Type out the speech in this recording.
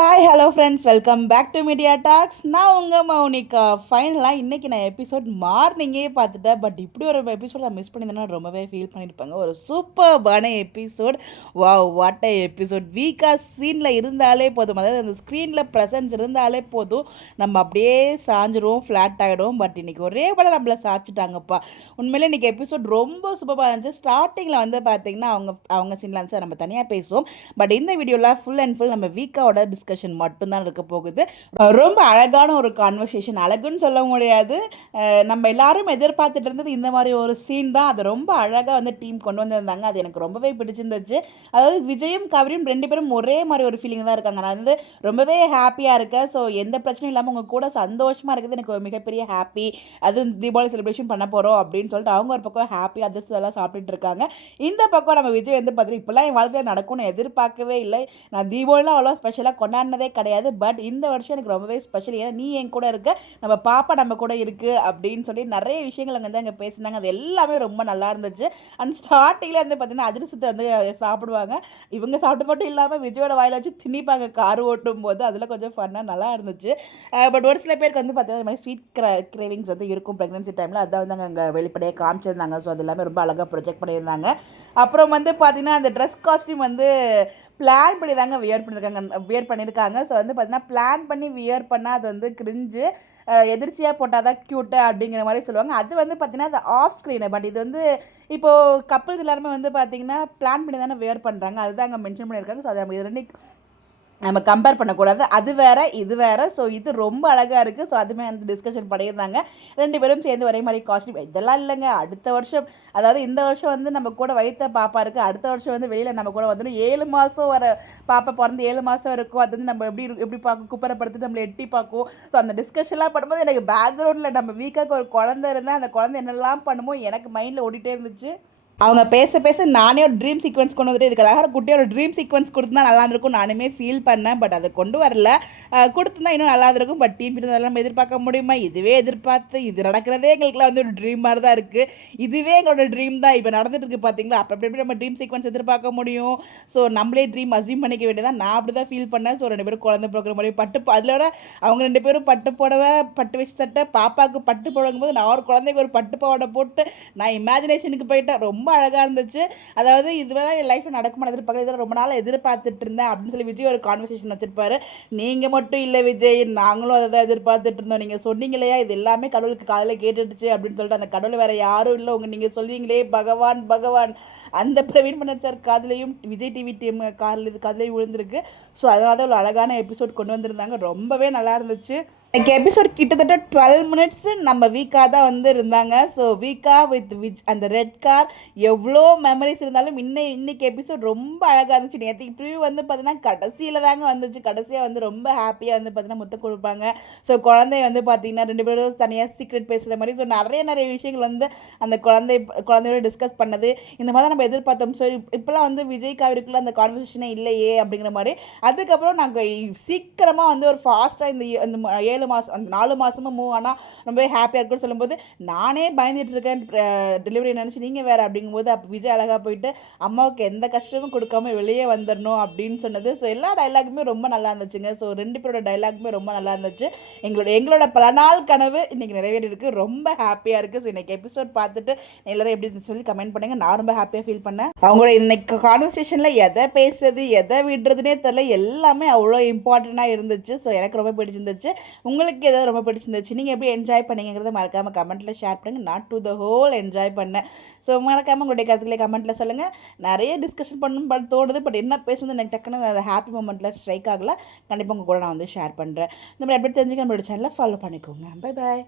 Hi hello friends, welcome back to media talks. நான் உங்கள் மௌனிகா. ஃபைனலாக இன்றைக்கி நான் எபிசோட் மார்னிங்கே பார்த்துட்டேன். பட் இப்படி ஒரு எபிசோட் நான் மிஸ் பண்ணியிருந்தேன்னா ரொம்பவே ஃபீல் பண்ணியிருப்பாங்க. ஒரு சூப்பர்பான episode. Wow, what a episode. வீக்காக சீனில் இருந்தாலே போதும், அதாவது அந்த ஸ்க்ரீனில் ப்ரெசன்ஸ் இருந்தாலே போதும், நம்ம அப்படியே சாஞ்சிரும், ஃப்ளாட் ஆகிடும். பட் இன்றைக்கி ஒரே படம் நம்மளை சாய்ச்சிட்டாங்கப்பா. உண்மையிலே இன்றைக்கி எபிசோட் ரொம்ப சூப்பராக இருந்துச்சு. ஸ்டார்டிங்கில் வந்து பார்த்திங்கன்னா அவங்க சீனில் இருந்துச்சு, நம்ம தனியாக பேசுவோம். பட் இந்த வீடியோவில் ஃபுல் அண்ட் ஃபுல் நம்ம வீக்காவோட டிஸ்கஷன் மட்டும்தான் இருக்க போகுது. ரொம்ப அழகான ஒரு கான்வர்சேஷன். அழகுன்னு சொல்ல முடியாது, நம்ம எல்லாரும் எதிர்பார்த்துட்டு இருந்தது இந்த மாதிரி ஒரு சீன் தான். அதை ரொம்ப அழகாக வந்து டீம் கொண்டு வந்திருந்தாங்க. அது எனக்கு ரொம்பவே பிடிச்சிருந்துச்சு. அதாவது விஜயும் கவரியும் ரெண்டு பேரும் ஒரே மாதிரி ஒரு ஃபீலிங் தான் இருக்காங்க. நான் வந்து ரொம்பவே ஹாப்பியாக இருக்கேன். ஸோ எந்த பிரச்சனையும் இல்லாமல் உங்கள் கூட சந்தோஷமாக இருக்குது எனக்கு ஒரு மிகப்பெரிய ஹாப்பி. அது தீபாவளி செலிப்ரேஷன் பண்ண போகிறோம் அப்படின்னு சொல்லிட்டு அவங்க ஒரு பக்கம் ஹாப்பி அதிர்ஷ்டம் எல்லாம் சாப்பிட்டுட்டு இருக்காங்க. இந்த பக்கம் நம்ம விஜய் வந்து பார்த்தீங்கன்னா இப்போல்லாம் என் வாழ்க்கையில் நடக்கும்னு எதிர்பார்க்கவே இல்லை. நான் தீபாவளிலாம் அவ்வளோ ஸ்பெஷலாக கொண்டாடினதே கிடையாது. பட் இந்த வருஷம் எனக்கு ரொம்பவே ஸ்பெஷல். ஏன்னா நீ என் கூட இருக்க, நம்ம பாப்பா நம்ம கூட இருக்குது அப்படின்னு சொல்லி நிறைய விஷயங்கள் அங்கே வந்து அங்கே பேசினாங்க. அது எல்லாமே ரொம்ப நல்லா இருந்துச்சு. அண்ட் ஸ்டார்டிங்கில் வந்து பார்த்தீங்கன்னா அதிரசத்தை வந்து சாப்பிடுவாங்க. இவங்க சாப்பிட்டு மட்டும் இல்லாமல் விஜயோட வாயில் வச்சு திணிப்பாங்க கார் ஓட்டும் போது. அதில் கொஞ்சம் ஃபன்னாக நல்லா இருந்துச்சு. பட் ஒரு சில பேருக்கு வந்து பார்த்தீங்கன்னா இந்த மாதிரி ஸ்வீட் கிரேவிங்ஸ் வந்து இருக்கும் ப்ரெக்னன்சி டைமில். அதான் வந்து அங்கே வெளிப்படையாக காமிச்சிருந்தாங்க. ஸோ அது எல்லாமே ரொம்ப அழகாக ப்ரொஜெக்ட் பண்ணியிருந்தாங்க. அப்புறம் வந்து பார்த்தீங்கன்னா அந்த ட்ரெஸ் காஸ்ட்யூம் வந்து பிளான் பண்ணி தாங்க வியர் பண்ணியிருக்காங்க. ஸோ வந்து பார்த்தீங்கன்னா பிளான் பண்ணி வியர் பண்ணால் அது வந்து கிரிஞ்சு, எதிர்ச்சியாக போட்டால் தான் க்யூட்டு அப்படிங்கிற மாதிரி சொல்லுவாங்க. அது வந்து பார்த்தீங்கன்னா அது ஆஃப் ஸ்க்ரீனு. பட் இது வந்து இப்போது கப்புள்ஸ் எல்லாருமே வந்து பார்த்தீங்கன்னா பிளான் பண்ணி தானே வியர் பண்ணுறாங்க. அதுதான் அங்கே மென்ஷன் பண்ணியிருக்காங்க. ஸோ அதை நம்ம இது நம்ம கம்பேர் பண்ணக்கூடாது. அது வேறு இது வேறு. ஸோ இது ரொம்ப அழகாக இருக்குது. ஸோ அதுவுமே வந்து டிஸ்கஷன் பண்ணியிருந்தாங்க. ரெண்டு பேரும் சேர்ந்து ஒரே மாதிரி காஸ்ட்யூம் இதெல்லாம் இல்லைங்க. அடுத்த வருஷம், அதாவது இந்த வருஷம் வந்து நம்ம கூட வைத்த பாப்பா இருக்குது, அடுத்த வருஷம் வந்து வெளியில் நம்ம கூட வந்துடும். 7 மாதம் வர பாப்பா பிறந்து 7 மாதம் இருக்கும். அது வந்து நம்ம எப்படி பார்க்கும், குப்பரைப்படுத்தி நம்மளை எட்டி பார்க்கும். ஸோ அந்த டிஸ்கஷன்லாம் பண்ணும்போது எனக்கு பேக்ரவுண்டில் நம்ம வீக்காக ஒரு குழந்தை இருந்தால் அந்த குழந்தை என்னெல்லாம் பண்ணுமோ எனக்கு மைண்டில் ஓடிட்டே இருந்துச்சு. அவங்க பேச நானே ஒரு ட்ரீம் சீக்வன்ஸ் கொண்டு வந்துட்டு இதுக்காக குட்டியாக ஒரு ட்ரீம் சீக்வன்ஸ் கொடுத்துருந்தா நல்லா இருந்திருக்கும் நானுமே ஃபீல் பண்ணேன். பட் அதை கொண்டு வரல. கொடுத்துருந்தா இன்னும் நல்லா இருந்திருக்கும். பட் டீம் இதெல்லாம் எதிர்பார்க்க முடியுமா? இதுவே எதிர்பார்த்து இது நடக்கிறதே எங்களுக்குலாம் வந்து ஒரு ட்ரீம் மாதிரி தான் இருக்குது. இதுவே எங்களோட ட்ரீம் தான் இப்போ நடந்துட்டு இருக்குது பார்த்தீங்களா? அப்போ எப்படி நம்ம ட்ரீம் சீக்வன்ஸ் எதிர்பார்க்க முடியும்? ஸோ நம்மளே ட்ரீம் அசீம் பண்ணிக்க வேண்டியதான். நான் அப்படி தான் ஃபீல் பண்ணேன். ஸோ ரெண்டு பேரும் குழந்தை பிறக்கிற மாதிரி அதில் விட அவங்க ரெண்டு பேரும் பட்டு புடவை, பட்டு வச்சு சட்டை, பாப்பாவுக்கு பட்டு புடவைங்கும் போது நான் ஒரு குழந்தைக்கு ஒரு பட்டு பாவாடை போட்டு நான் இமேஜினேஷனுக்கு போயிட்டேன். ரொம்ப அழகாக இருந்துச்சு. அதாவது இதுவரை என் லைஃப்பில் நடக்குமான்னு எதிர்பார்க்கல, இதில் ரொம்ப நாள் எதிர்பார்த்துட்டு இருந்தேன் அப்படின்னு சொல்லி விஜய் ஒரு கான்வர்சேஷன் வச்சிருப்பாரு. நீங்கள் மட்டும் இல்லை விஜய், நாங்களும் அதை தான் எதிர்பார்த்துட்டு இருந்தோம். நீங்கள் சொன்னீங்க இல்லையா இது எல்லாமே கடவுளுக்கு காலையில் கேட்டுடுச்சு அப்படின்னு சொல்லிட்டு, அந்த கடவுள் வேறு யாரும் இல்லை, நீங்கள் சொல்லுவீங்களே பகவான் பகவான், அந்த பிரவீன் மன்னர் சார் காதலையும் விஜய் டிவி டீம் காதலையும் விழுந்திருக்கு. ஸோ அதனால தான் ஒரு அழகான எபிசோட் கொண்டு வந்திருந்தாங்க. ரொம்பவே நல்லா இருந்துச்சு. எனக்கு எபிசோட் கிட்டத்தட்ட 12 மினிட்ஸ் நம்ம வீக்காக தான் வந்து இருந்தாங்க. ஸோ வீக்கா வித் அந்த ரெட் கார் எவ்வளோ மெமரிஸ் இருந்தாலும் இன்னைக்கு எபிசோட் ரொம்ப அழகாக இருந்துச்சு. நேற்று ப்ரிவ்யூ வந்து பார்த்தீங்கன்னா கடைசியில் தாங்க வந்துச்சு. கடைசியாக வந்து ரொம்ப ஹாப்பியாக வந்து பார்த்தீங்கன்னா முத்த கொடுப்பாங்க. ஸோ குழந்தை வந்து பார்த்தீங்கன்னா ரெண்டு பேரும் தனியாக சீக்ரெட் பேசுகிற மாதிரி. ஸோ நிறைய விஷயங்கள் வந்து அந்த குழந்தையோட டிஸ்கஸ் பண்ணது இந்த மாதிரி தான் நம்ம எதிர்பார்த்தோம். ஸோ இப்போலாம் வந்து விஜய் காவிரிக்குள்ளே அந்த கான்வர்சேஷனே இல்லையே அப்படிங்கிற மாதிரி. அதுக்கப்புறம் நாங்கள் சீக்கிரமாக வந்து ஒரு ஃபாஸ்ட்டாக இந்த 7 மாதம் அந்த 4 மாதமும் மூவ் ஆனால் ரொம்பவே ஹாப்பியாக இருக்குன்னு சொல்லும்போது நானே பயந்துட்டு இருக்கேன் டெலிவரி நினச்சி, நீங்கள் வேறு அப்படிங்கும்போது அப்போ விஜய் அழகாக போயிட்டு அம்மாவுக்கு எந்த கஷ்டமும் கொடுக்காம வெளியே வந்துடணும் அப்படின்னு சொன்னது. ஸோ எல்லா டைலாகுமே ரொம்ப நல்லா இருந்துச்சுங்க. ஸோ ரெண்டு பேரோட டைலாகுமே ரொம்ப நல்லா இருந்துச்சு. எங்களோட பல நாள் கனவு இன்றைக்கி நிறைவேறி இருக்குது. ரொம்ப ஹாப்பியாக இருக்குது. ஸோ இன்றைக்கி எபிசோட் பார்த்துட்டு எல்லோரும் எப்படி இருந்துச்சு சொல்லி கமெண்ட் பண்ணுங்கள். நான் ரொம்ப ஹாப்பியாக ஃபீல் பண்ணேன். அவங்களோட இன்னைக்கு கான்வர்சேஷனில் எதை பேசுறது எதை விடுறதுனே தெரியல, எல்லாமே அவ்வளோ இம்பார்ட்டண்ட்டாக இருந்துச்சு. ஸோ எனக்கு ரொம்ப பிடிச்சிருந்துச்சு. உங்களுக்கு ஏதாவது ரொம்ப பிடிச்சிருந்துச்சு, நீங்கள் எப்படி என்ஜாய் பண்ணீங்கிறத மறக்காமல் கமெண்ட்டில் ஷேர் பண்ணுங்கள். Not to the whole enjoy பண்ணேன். ஸோ மறக்காமல் உங்களுடைய கருத்துக்களை கமெண்ட்டில் சொல்லுங்கள். நிறைய டிஸ்கஷன் பண்ணணும் தோணுது. பட் என்ன பேசுவது எனக்கு டக்குன்னு அந்த ஹாப்பி மூமெண்ட்டில் ஸ்ட்ரைக் ஆகலை. கண்டிப்பாக உங்கள் கூட நான் வந்து ஷேர் பண்ணுறேன். இந்த மாதிரி எப்படி தெரிஞ்சுக்க நம்மளோட சேனலை ஃபாலோ பண்ணிக்கோங்க. Bye bye.